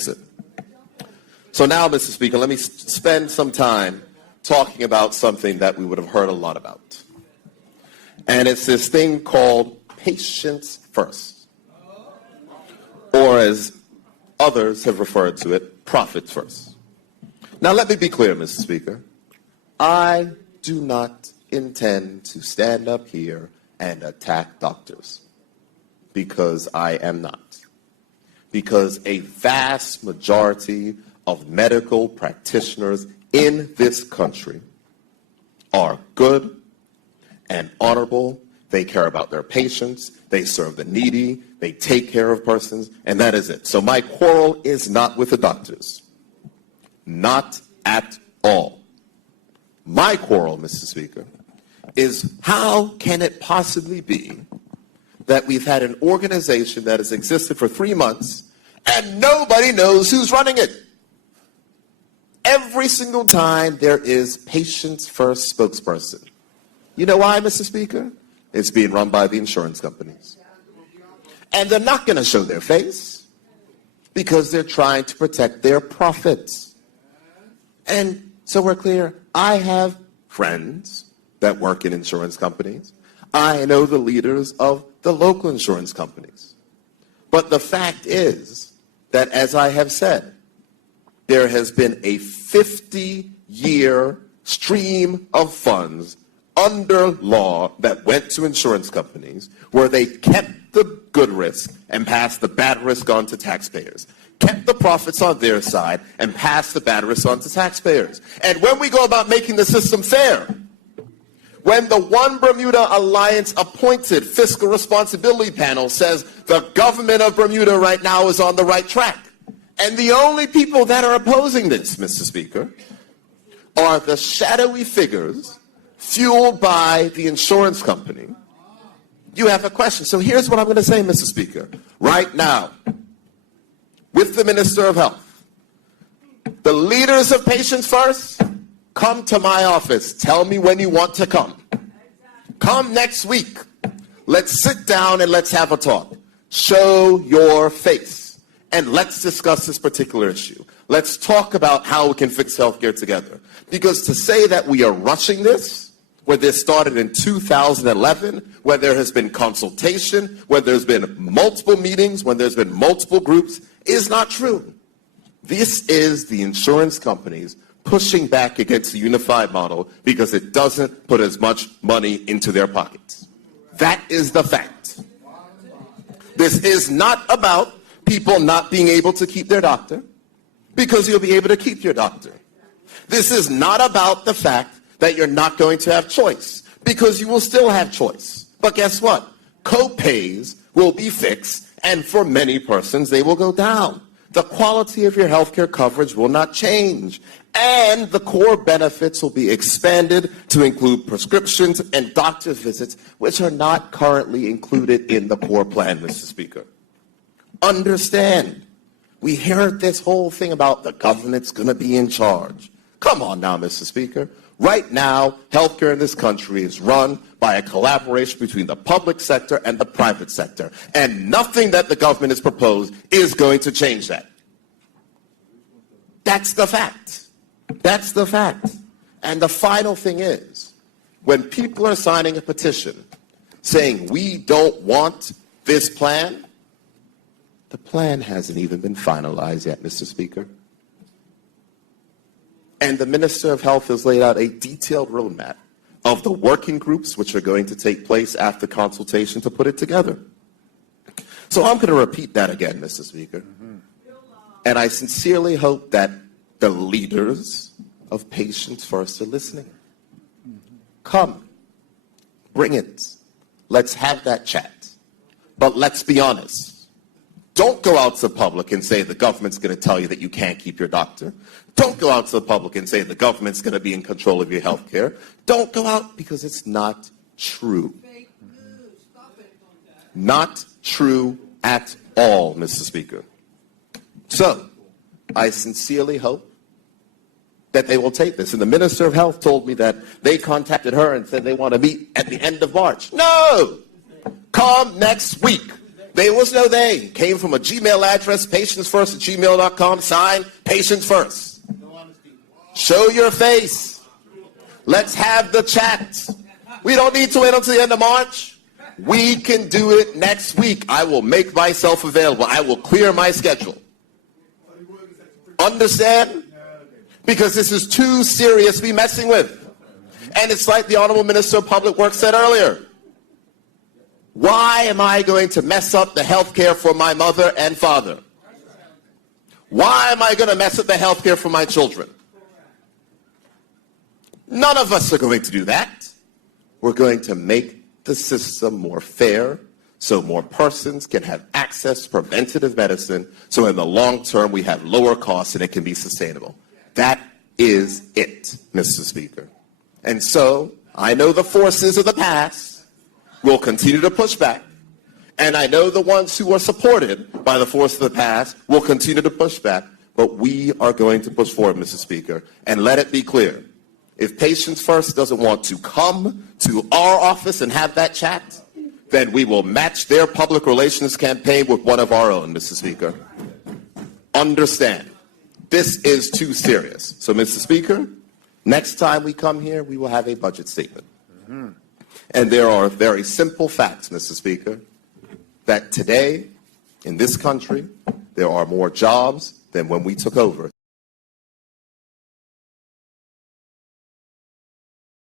fix it. So now, Mr. Speaker, let me spend some time talking about something that we would have heard a lot about. And it's this thing called patients first. Or as others have referred to it, profits first. Now let me be clear, Mr. Speaker. I do not intend to stand up here and attack doctors, because I am not. Because a vast majority of medical practitioners in this country are good and honorable. They care about their patients. They serve the needy. They take care of persons, and that is it. So my quarrel is not with the doctors. Not at all. My quarrel, Mr. Speaker, is how can it possibly be that we've had an organization that has existed for 3 months and nobody knows who's running it? Every single time there is patients first spokesperson. You know why, Mr. Speaker? It's being run by the insurance companies. And they're not going to show their face because they're trying to protect their profits. And so we're clear, I have friends that work in insurance companies. I know the leaders of the local insurance companies. But the fact is that, as I have said, there has been a 50-year stream of funds under law that went to insurance companies where they kept the good risk and passed the bad risk on to taxpayers, kept the profits on their side and passed the bad risk on to taxpayers. And when we go about making the system fair, when the One Bermuda Alliance appointed fiscal responsibility panel says the government of Bermuda right now is on the right track, and the only people that are opposing this, Mr. Speaker, are the shadowy figures fueled by the insurance company, you have a question. So here's what I'm going to say, Mr. Speaker. Right now, with the Minister of Health, the leaders of Patients First, come to my office. Tell me when you want to come. Come next week. Let's sit down and let's have a talk. Show your face. And let's discuss this particular issue. Let's talk about how we can fix healthcare together. Because to say that we are rushing this, where this started in 2011, where there has been consultation, where there's been multiple meetings, when there's been multiple groups, is not true. This is the insurance companies pushing back against the unified model because it doesn't put as much money into their pockets. That is the fact. This is not about people not being able to keep their doctor, because you'll be able to keep your doctor. This is not about the fact that you're not going to have choice, because you will still have choice. But guess what? Co-pays will be fixed, and for many persons, they will go down. The quality of your healthcare coverage will not change, and the core benefits will be expanded to include prescriptions and doctor's visits, which are not currently included in the core plan, Mr. Speaker. Understand, we heard this whole thing about the government's going to be in charge. Come on now, Mr. Speaker. Right now, healthcare in this country is run by a collaboration between the public sector and the private sector. And nothing that the government has proposed is going to change that. That's the fact. That's the fact. And the final thing is, when people are signing a petition saying we don't want this plan, the plan hasn't even been finalized yet, Mr. Speaker. And the Minister of Health has laid out a detailed roadmap of the working groups which are going to take place after consultation to put it together. So I'm going to repeat that again, Mr. Speaker. And I sincerely hope that the leaders of Patients First are listening. Come, bring it. Let's have that chat. But let's be honest. Don't go out to the public and say the government's going to tell you that you can't keep your doctor. Don't go out to the public and say the government's going to be in control of your health care. Don't go out, because it's not true. Not true at all, Mr. Speaker. So, I sincerely hope that they will take this. And the Minister of Health told me that they contacted her and said they want to meet at the end of March. No! Come next week. There was no they. Came from a Gmail address, patientsfirst@gmail.com, signed, Patients First. Show your face. Let's have the chat. We don't need to wait until the end of March. We can do it next week. I will make myself available. I will clear my schedule. Understand? Because this is too serious to be messing with. And it's like the Honorable Minister of Public Works said earlier. Why am I going to mess up the health care for my mother and father? Why am I going to mess up the health care for my children? None of us are going to do that. We're going to make the system more fair so more persons can have access to preventative medicine so in the long term we have lower costs and it can be sustainable. That is it, Mr. Speaker. And so I know the forces of the past will continue to push back, and I know the ones who are supported by the force of the past will continue to push back, but we are going to push forward, Mr. Speaker, and let it be clear. If Patients First doesn't want to come to our office and have that chat, then we will match their public relations campaign with one of our own, Mr. Speaker. Understand, this is too serious. So, Mr. Speaker, next time we come here, we will have a budget statement. And there are very simple facts, Mr. Speaker, that today, in this country, there are more jobs than when we took over